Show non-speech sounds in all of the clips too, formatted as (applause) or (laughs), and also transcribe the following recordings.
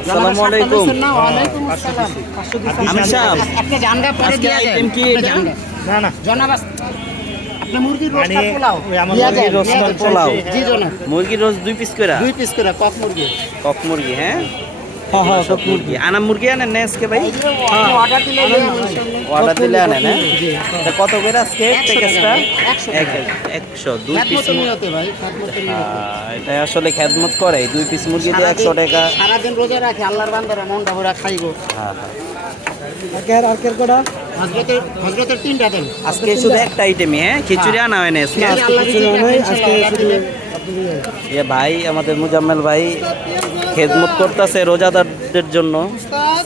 আসসালামু। আলাইকুম আমি সাহেব আপনি জানগা পরে আজকে দিয়া কি এটা? না না। জনাব আপনি মুরগির মানে পোলাও। মুরগির। পোলাও। জি জনাব। মুরগির দুই পিস করে দুই পিস করে কক মুরগি। কক মুরগি হ্যাঁ? হ্যাঁ হ্যাঁ সব মুরগি। আনা মুরগি আনেন না আজকে ভাই? অর্ডার দিলে আনেন। হ্যাঁ? কত করে আজকে একশো প্যাকেজটা একশো দুই পিস নিয়তে। এটা আসলে খেদমত করে দুই পিস মুরগি দিয়ে একশো টাকা। সারাদিন রোজা রাখি আল্লাহর বান্দারা মনটা ভরা খাইবো। হ্যাঁ হ্যাঁ। তিনটা দেন আজকে শুধু একটা আইটেমই হ্যাঁ? খিচুড়ি আনা হয় না। এ ভাই আমাদের মুজাম্মেল ভাই খেদমত করতেছে রোজাদারদের জন্য।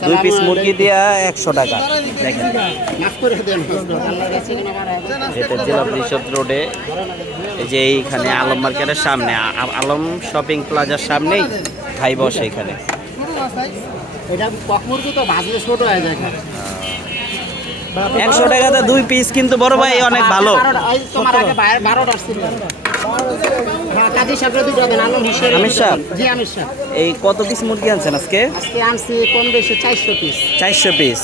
দুই পিস মুরগি দিয়া একশো টাকা। দেখেন। এটা জেলা পরিষদ রোডে। এই যে এইখানে আলম মার্কেটের সামনে আলম শপিং প্লাজার সামনেই ভাই বসে এখানে। এটা কক মুরগি তো ভাজলে ছোট হয়ে যায়। একশো টাকাতে দুই পিস কিন্তু বড় ভাই অনেক ভালো। এই হ্যাঁ কাজী সাহেবরা দুটো দেন আলম হিসেবে। আমির সাহেব? জি আমির সাহেব। এই কত পিস মুরগি আনছেন আজকে? আজকে আনছি কম বেশি চারশো পিস চারশো পিস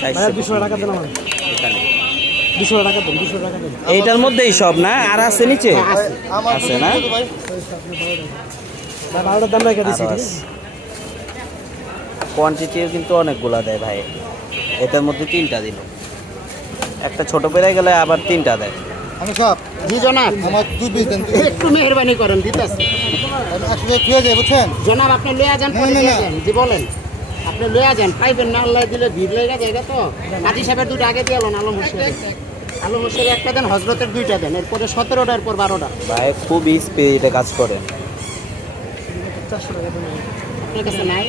চারশো এখানে। এইটার মধ্যেই সব না? আর আছে নিচে? আছে। আছে না? কোয়ান্টিটিও কিন্তু অনেকগুলা দেয় ভাই। এটার মধ্যে তিনটা দিল। একটা ছোট পেরে গেলে আবার তিনটা দেয়। আমি সব জি জনাব আমার দুই পিস দেন একটু মেহরবানি করেন দিতেছি। টাকা ছুঁয়ে যায় বুঝছেন? জনাব আপনি লইয়া যান পরে দিয়ে যান জি বলেন। আপনি লইয়া যান পাইবেন না আল্লাহ দিলে ভিড় লেগে যায় তো। কাজী সাহেবের দুটো আগে দিয়ে এলেন আলম হোসেন আলম হোসেন একটা দেন হজরতের দুইটা দেন। এরপরে সতেরোটা এরপর বারোটা। ভাই খুবই স্পিডে কাজ করে আপনার কাছে নাই?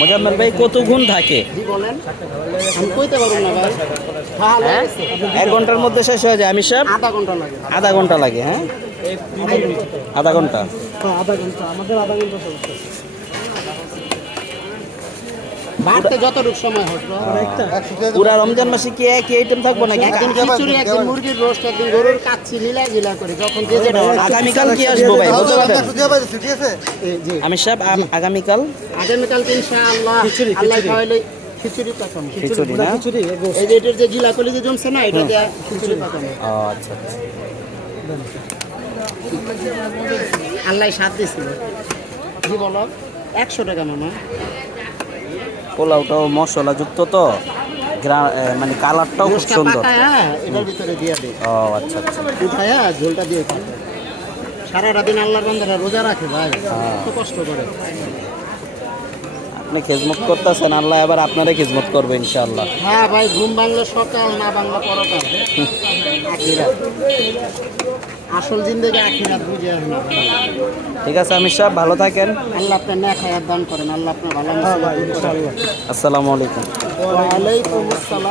মোজাম্মেল ভাই কত গুণ থাকে? হ্যাঁ। এক ঘণ্টার মধ্যে শেষ হয়ে যায় আমি সাহেব? আধা ঘণ্টা লাগে। আধা ঘণ্টা লাগে হ্যাঁ? আধা ঘণ্টা। বাড়তে যতটুকু সময় পুরা রমজান মাসে কি একই আইটেম থাকব নাকি? একদিন খিচুড়ি একদিন মুরগির রোস্ট একদিন গরুর কাচ্ছি লীলা জিলা করে যখন যে যেটা আগামীকাল কি আসব ভাই? বলতে পারবেন একশো ঠিক আছে? আমি সাহেব আগামীকাল? আগামীকাল তো ইনশাআল্লাহ আল্লাহ খাওয়াইলে খিচুড়ি পাকাম খিচুড়ি না এই যে এটার যে জিলা কলি যে জমছে না এটা দিয়ে খিচুড়ি পাকাম ও আচ্ছা আচ্ছা। আল্লাহ সাথ দিছিল জি বলো। একশো টাকা মামা। পোলাওটাও মশলা যুক্ত তো মানে কালারটাও খুব সুন্দর। হ্যাঁ ভিতরে দিয়ে ও আচ্ছা আচ্ছা। উঠায়া ঝোলটা দিয়ে খাবে। দিন আল্লাহর বান্দারা রোজা রাখে ভাই কত কষ্ট করে। আপনি খেজমত করতেছেন আল্লাহ এবার আপনারা খেজমত করবে ইনশাআল্লাহ। হ্যাঁ ভাই ঘুম বাংলা সকাল না বাংলা পরকাল। (laughs) আসল জিন্দগি আখিরাত বুঝে আসে ঠিক আছে আমির সাহেব ভালো থাকেন। আল্লাহ আপনার আসসালামাইকুম হায়াত দান করেন আল্লাহ আপনার ভালো। আলাইকুম। আসসালাম।